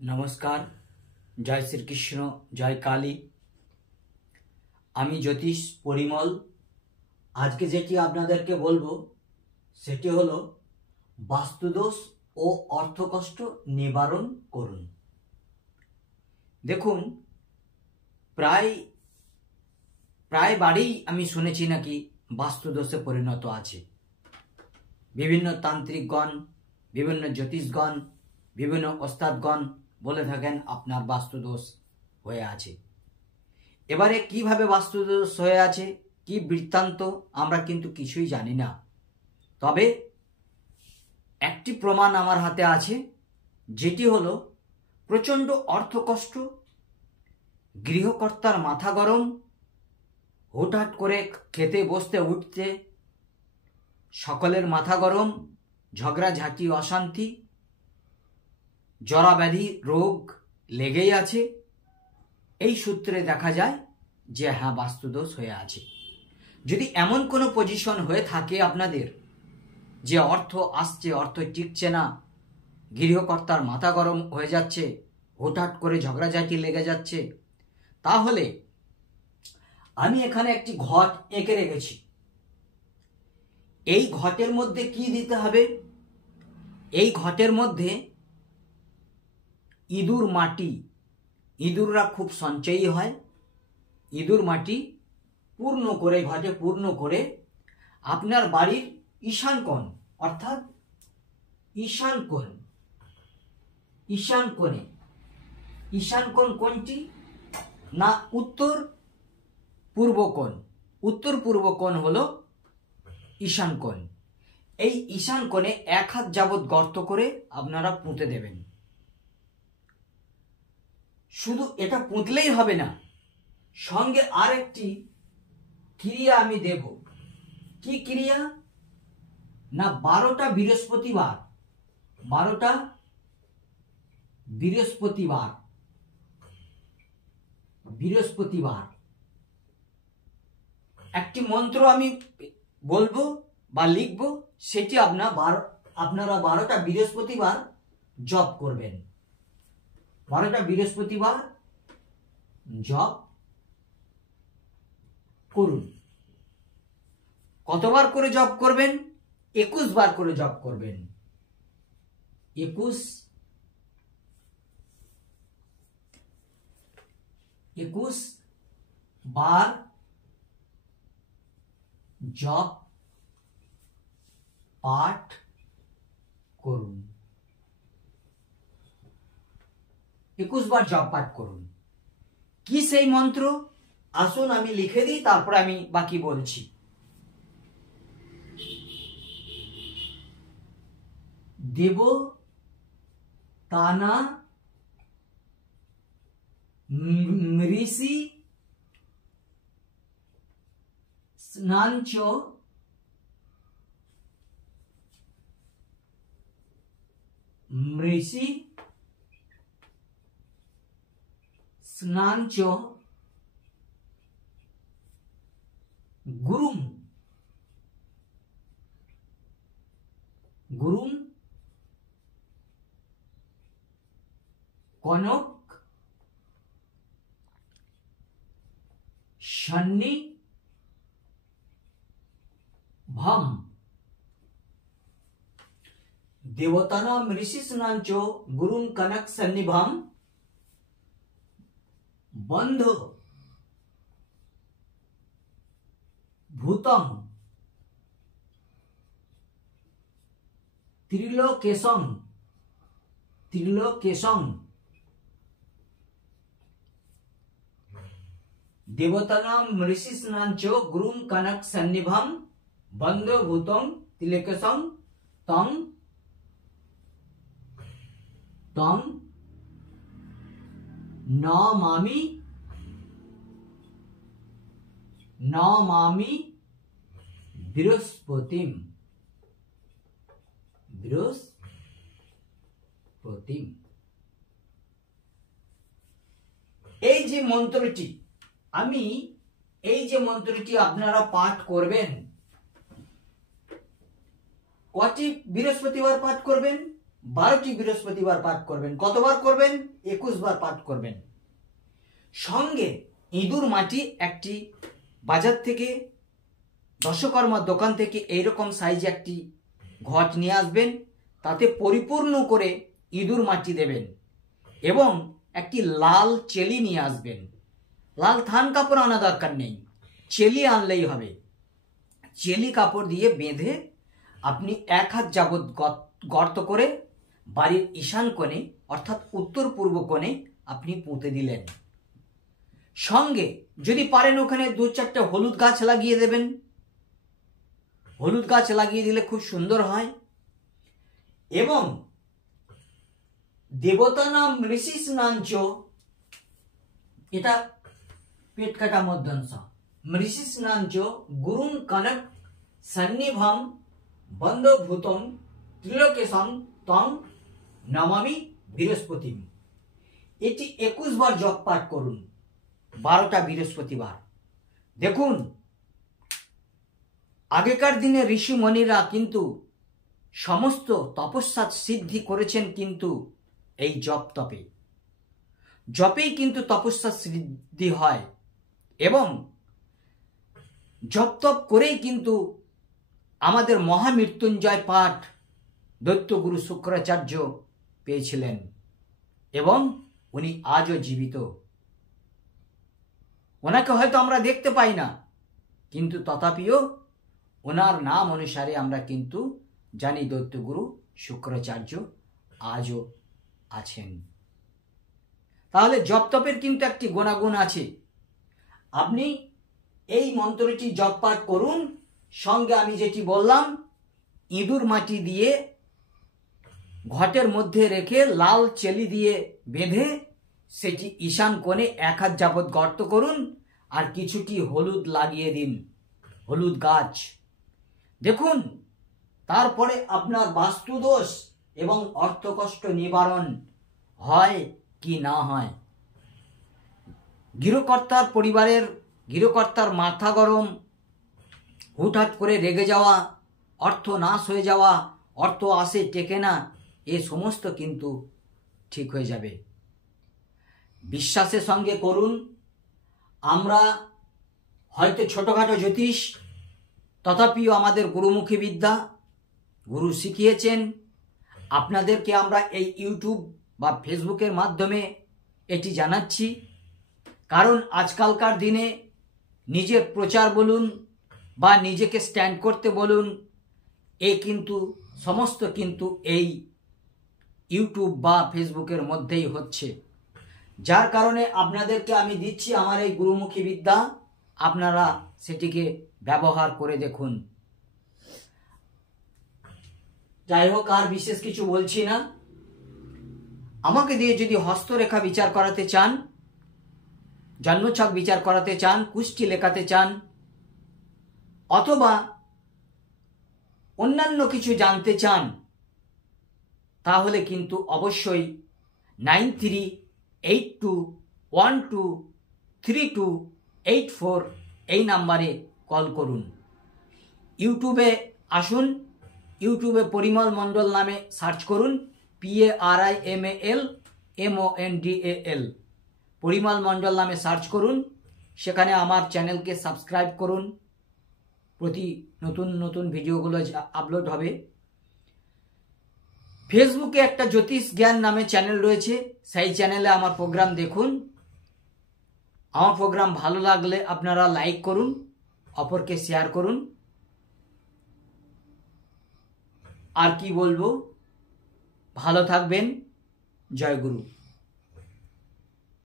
নমস্কার, জয় শ্রীকৃষ্ণ, জয় কালী। আমি জ্যোতিষ পরিমল। আজকে যেটি আপনাদেরকে বলবো সেটি হলো বাস্তুদোষ ও অর্থকষ্ট নিবারণ করুন। দেখুন, প্রায় বাড়িই আমি শুনেছি নাকি বাস্তুদোষে পরিণত আছে। বিভিন্ন তান্ত্রিকগণ, বিভিন্ন জ্যোতিষগণ, বিভিন্ন ওস্তাদগণ বলে থাকেন আপনার বাস্তুদোষ হয়ে আছে। এবারে কিভাবে বাস্তুদোষ হয়ে আছে, কি বৃত্তান্ত, আমরা কিন্তু কিছুই জানি না। তবে একটি প্রমাণ আমার হাতে আছে, যেটি হলো প্রচণ্ড অর্থকষ্ট, গৃহকর্তার মাথা গরম, হুটহাট করে খেতে বসতে উঠতে সকলের মাথা গরম, ঝগড়াঝাঁটি, অশান্তি, জরাব্যাধি, রোগ লেগেই আছে। এই সূত্রে দেখা যায় যে হ্যাঁ, বাস্তুদোষ হয়ে আছে। যদি এমন কোনো পজিশন হয়ে থাকে আপনাদের যে অর্থ আসছে, অর্থ টিকছে না, গৃহকর্তার মাথা গরম হয়ে যাচ্ছে, হুটহাট করে ঝগড়াঝাঁটি লেগে যাচ্ছে, তাহলে আমি এখানে একটি ঘট এঁকে রেখেছি। এই ঘটের মধ্যে কি দিতে হবে? এই ঘটের মধ্যে ইঁদুর মাটি, ইঁদুররা খুব সঞ্চয়ী হয়, ইঁদুর মাটি পূর্ণ করে, ঘটে পূর্ণ করে আপনার বাড়ির ঈশান কোণ, অর্থাৎ ঈশান কোণ, ঈশান কোণে, ঈশান কোণ কোনটি না? উত্তর পূর্ব কোণ। উত্তর পূর্ব কোণ হলো ঈশান কোণ। এই ঈশান কোণে 1 হাত যাবৎ গর্ত করে আপনারা পুঁতে দেবেন। শুধু এটা পুঁতলেই হবে না, সঙ্গে আরেকটি ক্রিয়া আমি দেব। কি ক্রিয়া না? 12টা বৃহস্পতিবার, 12টা বৃহস্পতিবার, বৃহস্পতিবার একটি মন্ত্র আমি বলবো বা লিখবো, সেটি আপনারা 12টা বৃহস্পতিবার জপ করবেন। 12টা বৃহস্পতিবার জপ করুন। কতবার করে জপ করবেন? 21 বার করে জপ করবেন। 21 বার জপ পাঠ করুন। 21 বার জপ পাঠ করুন। কি সেই মন্ত্র? আসুন আমি লিখে দিই, তারপর আমি বাকি বলছি। দেব তানা মৃষি স্নাঞ্চ মৃষি স্নাঞ্চ গুরুম, গুরুম কনক শনি ভম। দেবতানাম ঋষি স্নাঞ্চ গুরুম কনক সন্নিভম বন্ধ ভূতং ত্রিলোকেশং, ত্রিলোকেশং। দেবতানাম ঋষি স্নাঞ্চ গুরুম কনক সন্নিভম বন্ধ ভূতং ত্রিলোকেশং তং তং নমামি, নমামি বৃহস্পতিম, বৃহস্পতিম। এই যে মন্ত্রটি আপনারা পাঠ করবেন, কটি বৃহস্পতিবার পাঠ করবেন? 12টি বৃহস্পতিবার পাঠ করবেন। কতবার করবেন? 21 বার পাঠ করবেন। সঙ্গে ইঁদুর মাটি একটি বাজার থেকে দশকর্মার দোকান থেকে এইরকম সাইজ একটি ঘট নিয়ে আসবেন, তাতে পরিপূর্ণ করে ইঁদুর মাটি দেবেন এবং একটি লাল চেলি নিয়ে আসবেন। লাল থান কাপড় আনা দরকার নেই, চেলি আনলেই হবে। চেলি কাপড় দিয়ে বেঁধে আপনি 1 হাত যাবৎ গর্ত করে বাড়ির ঈশান কোণে অর্থাৎ উত্তর পূর্ব কোণে আপনি পুঁতে দিলেন। সঙ্গে যদি পারেন ওখানে 2-4টে হলুদ গাছ লাগিয়ে দেবেন। হলুদ গাছ লাগিয়ে দিলে খুব সুন্দর হয়। এবং দেবতা নাম ঋষি স্নাঞ্চ, এটা পেট কাটা মধ্যাংশ, ঋষি স্নাঞ্চ গুরুং কনক সন্নিভম বন্ধভূতম ত্রিলোকেশম তং নমামি বৃহস্পতি। এটি 21 বার জপ পাঠ করুন, 12টা বৃহস্পতিবার। দেখুন, আগেকার দিনে ঋষিমণিরা কিন্তু সমস্ত তপস্যা সিদ্ধি করেছেন কিন্তু এই জপ তপে। জপেই কিন্তু তপস্যা সিদ্ধি হয় এবং জপ তপ করেই কিন্তু আমাদের মহামৃত্যুঞ্জয় পাঠ দৈত্যগুরু শুক্রাচার্য পেয়েছিলেন এবং উনি আজও জীবিত। ওনাকে হয়তো আমরা দেখতে পাই না, কিন্তু তথাপিও ওনার নাম অনুসারে আমরা কিন্তু জানি দৈত্যগুরু শুক্রাচার্য আজও আছেন। তাহলে জপ তপের কিন্তু একটি গুণাগুণ আছে। আপনি এই মন্ত্রটি জপ পাঠ করুন, সঙ্গে আমি যেটি বললাম ইঁদুর মাটি দিয়ে ঘটের মধ্যে রেখে লাল চেলি দিয়ে বেঁধে সেটি ঈশান কোণে 1 হাত যাবৎ গর্ত করুন আর কিছুটি হলুদ লাগিয়ে দিন, হলুদ গাছ। দেখুন তারপরে আপনার বাস্তুদোষ এবং অর্থকষ্ট নিবারণ হয় কি না হয়। গৃহকর্তার পরিবারের গৃহকর্তার মাথা গরম, হুটহাট করে রেগে যাওয়া, অর্থ নাশ হয়ে যাওয়া, অর্থ আসে টেকে না, এ সমস্ত কিন্তু ঠিক হয়ে যাবে। বিশ্বাসের সঙ্গে করুন। আমরা হয়তো ছোটখাটো জ্যোতিষ, তথাপিও আমাদের গুরুমুখী বিদ্যা, গুরু শিখিয়েছেন। আপনাদেরকে আমরা এই ইউটিউব বা ফেসবুকের মাধ্যমে এটি জানাচ্ছি, কারণ আজকালকার দিনে নিজের প্রচার বলুন বা নিজেকে স্ট্যান্ড করতে বলুন, এ কিন্তু সমস্ত কিন্তু এই ইউটিউব বা ফেসবুকের মধ্যেই হচ্ছে। যার কারণে আপনাদেরকে আমি দিচ্ছি আমার এই গুরুমুখী বিদ্যা, আপনারা সেটিকে ব্যবহার করে দেখুন। যাই হোক, আর বিশেষ কিছু বলছি না। আমাকে দিয়ে যদি হস্তরেখা বিচার করাতে চান, জন্মছক বিচার করাতে চান, কুষ্টি লেখাতে চান, অথবা অন্যান্য কিছু জানতে চান, তাহলে কিন্তু অবশ্যই 9382123284 এই নাম্বারে কল করুন। ইউটিউবে আসুন, ইউটিউবে পরিমল মণ্ডল নামে সার্চ করুন, PARIMALMONDAL, পরিমল মণ্ডল নামে সার্চ করুন। সেখানে আমার চ্যানেলকে সাবস্ক্রাইব করুন, প্রতি নতুন নতুন ভিডিওগুলো আপলোড হবে। ফেসবুকে একটা জ্যোতিষ জ্ঞান নামে চ্যানেল রয়েছে, সেই চ্যানেলে আমার প্রোগ্রাম দেখুন। আমার প্রোগ্রাম ভালো লাগলে আপনারা লাইক করুন, অপরকে শেয়ার করুন। আর কি বলবো, ভালো থাকবেন। জয় গুরু।